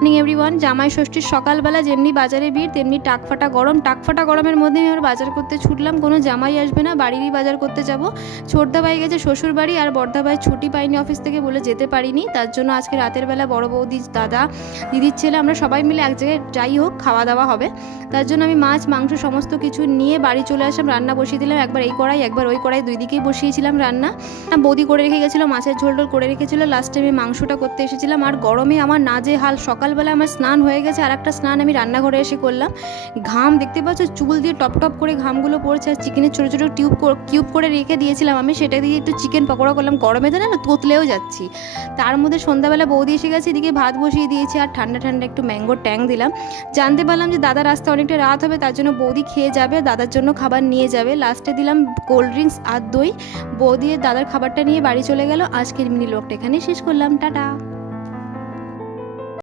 Morning everyone. জামাই ষষ্ঠীর সকালবেলা যেমনি বাজারে ভিড় তেমনি টাকফাটা গরম। টাকফাটা গরমের মধ্যে আমি বাজার করতে ছুটলাম। কোনো জামাই আসবে না, বাড়িরই বাজার করতে যাব। ছোটদা ভাই গেছে শ্বশুর বাড়ি, আর বড়দা ভাই ছুটি পাইনি অফিস থেকে বলে যেতে পারিনি। তার জন্য আজকে রাতের বেলা বড় বৌদি, দাদা, দিদির ছেলে আমরা সবাই মিলে এক জায়গায় যাই হোক খাওয়া দাওয়া হবে। তার জন্য আমি মাছ মাংস সমস্ত কিছু নিয়ে বাড়ি চলে আসলাম। রান্না বসিয়ে দিলাম, একবার এই কড়াই একবার ওই কড়াই, দুই দিকেই বসিয়েছিলাম রান্না। বৌদি করে রেখে গেছিলো, মাছের ঝোল টোল করে রেখেছিলো। লাস্টে আমি মাংসটা করতে এসেছিলাম। আর গরমে আমার না যে হাল, সকালবেলা আমার স্নান হয়ে গেছে, আর একটা স্নান আমি রান্নাঘরে এসে করলাম। ঘাম দেখতে পাচ্ছ, চুল দিয়ে টপ টপ করে ঘামগুলো পড়ছে। আর চিকেনের ছোটো ছোটো কিউব করে রেখে দিয়েছিলাম আমি, সেটা দিয়ে একটু চিকেন পকোড়া করলাম। গরমে তো না তোতলেও যাচ্ছি। তার মধ্যে সন্ধ্যাবেলা বৌদি এসে গেছে, এদিকে ভাত বসিয়ে দিয়েছি আর ঠান্ডা ঠান্ডা একটু ম্যাঙ্গোর ট্যাং দিলাম। জানতে পারলাম যে দাদার আসতে অনেকটা রাত হবে, তার জন্য বৌদি খেয়ে যাবে, দাদার জন্য খাবার নিয়ে যাবে। লাস্টে দিলাম কোল্ড ড্রিঙ্কস আর দই। বৌদি দাদার খাবারটা নিয়ে বাড়ি চলে গেল। আজকের মিনি ব্লগটা এখানেই শেষ করলাম। টাটা।